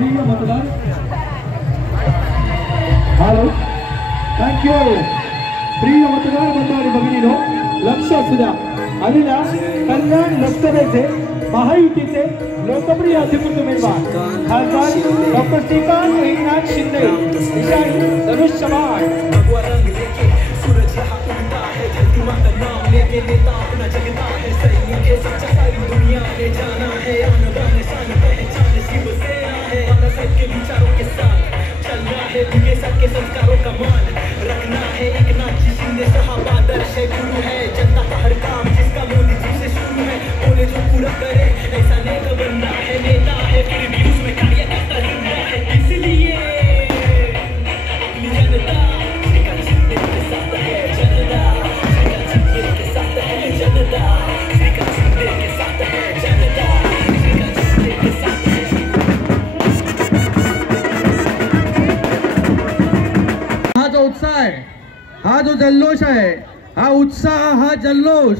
प्रिय मतदार hello thank you प्रिय मतदार बंधू आणि भगिनीनो लक्ष असू द्या आलेल्या कल्याण लोकसभेचे महायुतीचे लोकप्रिय अधिकृत उमेदवार खासदार डॉक्टर श्रीकांत एकनाथ शिंदे निशाणी धनुष्यबाण संस्कारों का मान रखना है एक नाथ शिंदे साहब आदर्श है गुरु है जनता का हर काम जिसका मोदी जी से शुरू है बोले जो पूरा करे ऐसा नेक बंदा है नेता है फिर भी उसमें कार्यकर्ता जिंदा है इसलिए अपनी जनता श्रीकांत शिंदे के साथ है जनता श्रीकांत शिंदे के साथ है जनता श्रीकांत शिंदे के साथ है जनता श्रीकांत शिंदे के साथ है। उत्साह आहे हा जो जल्लोष आहे हा उत्साह हा जल्लोष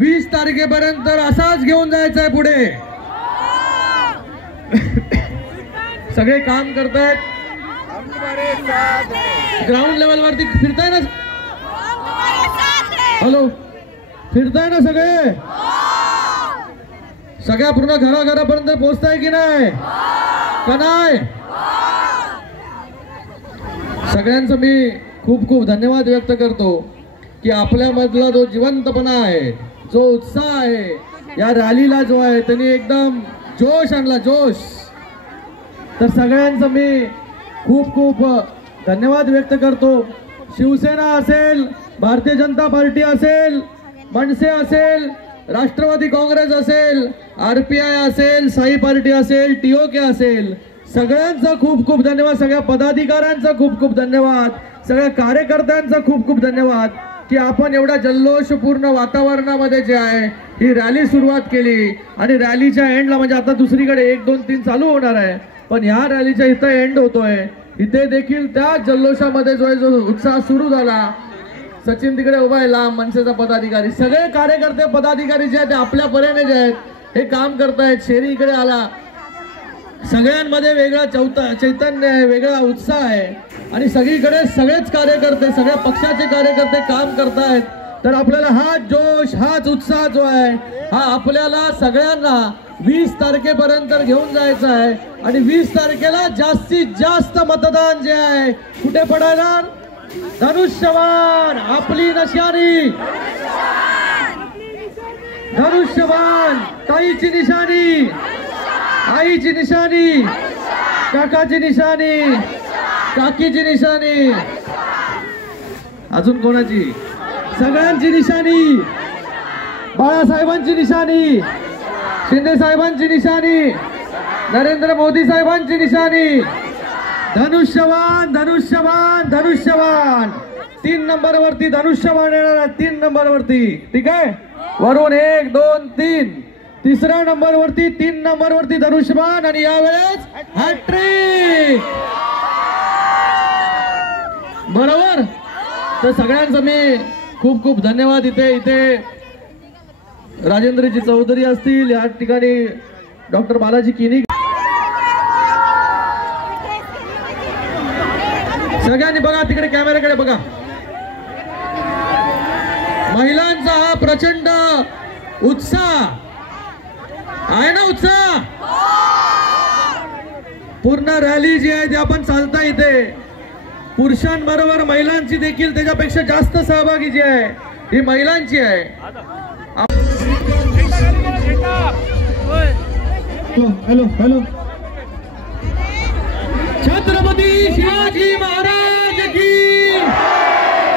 20 तारखेपर्यंत असाच घेऊन जायचा आहे पुढे सगळे काम करतायत ग्राउंड लेवल वरती फिरताय ना हॅलो फिरताय ना सगळे सगळ्या पूर्ण घराघरापर्यंत पोहोचताय की नाही का नाही सगळ्यांचं मी खूप खूप धन्यवाद व्यक्त करतो की आपल्यामधला जो जिवंतपणा आहे जो उत्साह आहे या रॅलीला जो आहे त्यांनी एकदम जोश आणला जोश तर सगळ्यांचं मी खूप खूप धन्यवाद व्यक्त करतो शिवसेना असेल भारतीय जनता पार्टी असेल मनसे असेल राष्ट्रवादी काँग्रेस असेल आरपीआय असेल साई पार्टी असेल टीओके असेल सगळ्यांचा खूप खूप धन्यवाद सगळ्या पदाधिकाऱ्यांचा खूप खूप धन्यवाद सगळ्या कार्यकर्त्यांचा खूप खूप धन्यवाद की आपण एवढ्या जल्लोषपूर्ण वातावरणामध्ये जे आहे ही रॅली सुरुवात केली आणि रॅलीच्या एंडला म्हणजे आता दुसरीकडे 1 2 3 चालू होणार आहे पण ह्या रॅलीच्या इथं एंड होतोय इथे देखील त्या जल्लोषामध्ये जो आहे जो उत्साह सुरू झाला सचिन तिकडे उभा आहे लांब मनसेचा पदाधिकारी सगळे कार्यकर्ते पदाधिकारी जे आहेत ते आपल्या परीने जे आहेत हे काम करतायत शेरी इकडे आला सगळ्यांमध्ये वेगळा चैतन्य आहे वेगळा उत्साह आहे आणि सगळीकडे सगळेच कार्यकर्ते सगळ्या पक्षाचे कार्यकर्ते काम करतायत तर आपल्याला हा जोश हाच उत्साह जो आहे हा आपल्याला सगळ्यांना 20 तारखेपर्यंत घेऊन जायचा आहे आणि 20 तारखेला जास्तीत जास्त मतदान जे आहे कुठे पडायला धनुष्यबाण आपली निशाणी धनुष्यबाण ताईची निशाणी आईची निशाणी काकाची निशाणी काकीची निशाणी अजून कोणाची सगळ्यांची निशाणी बाळासाहेबांची निशाणी शिंदे साहेबांची निशाणी नरेंद्र मोदी साहेबांची निशाणी धनुष्यबाण धनुष्यबाण धनुष्यबाण 3 नंबरवरती धनुष्यबाण येणार आहे 3 नंबरवरती ठीक आहे वरून 1 2 3 तिसऱ्या नंबरवरती 3 नंबरवरती धनुष्यबाण आणि यावेळेस हॅट्रिक बरोबर तर सगळ्यांचं मी खूप खूप धन्यवाद इथे राजेंद्रजी चौधरी असतील या ठिकाणी डॉक्टर बालाजी किनी सगळ्यांनी बघा तिकडे कॅमेऱ्याकडे बघा महिलांचा हा प्रचंड उत्साह आहे ना उत्साह पूर्ण रॅली जी आहे ती आपण चालता इथे पुरुषांबरोबर महिलांची देखील त्याच्यापेक्षा जास्त सहभागी जी आहे ही महिलांची आहे हॅलो हॅलो छत्रपती शिवाजी महाराज की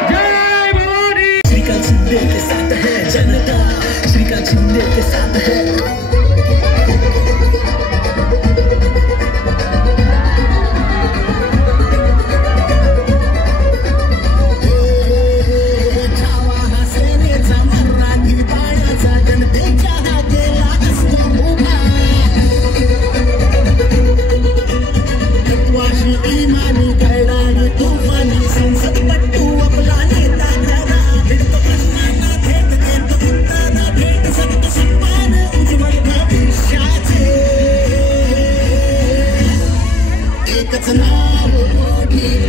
जय भवानी श्रीकांत शिंदे के साथ है जनता श्रीकांत शिंदे के साथ है एकच नाव मोदी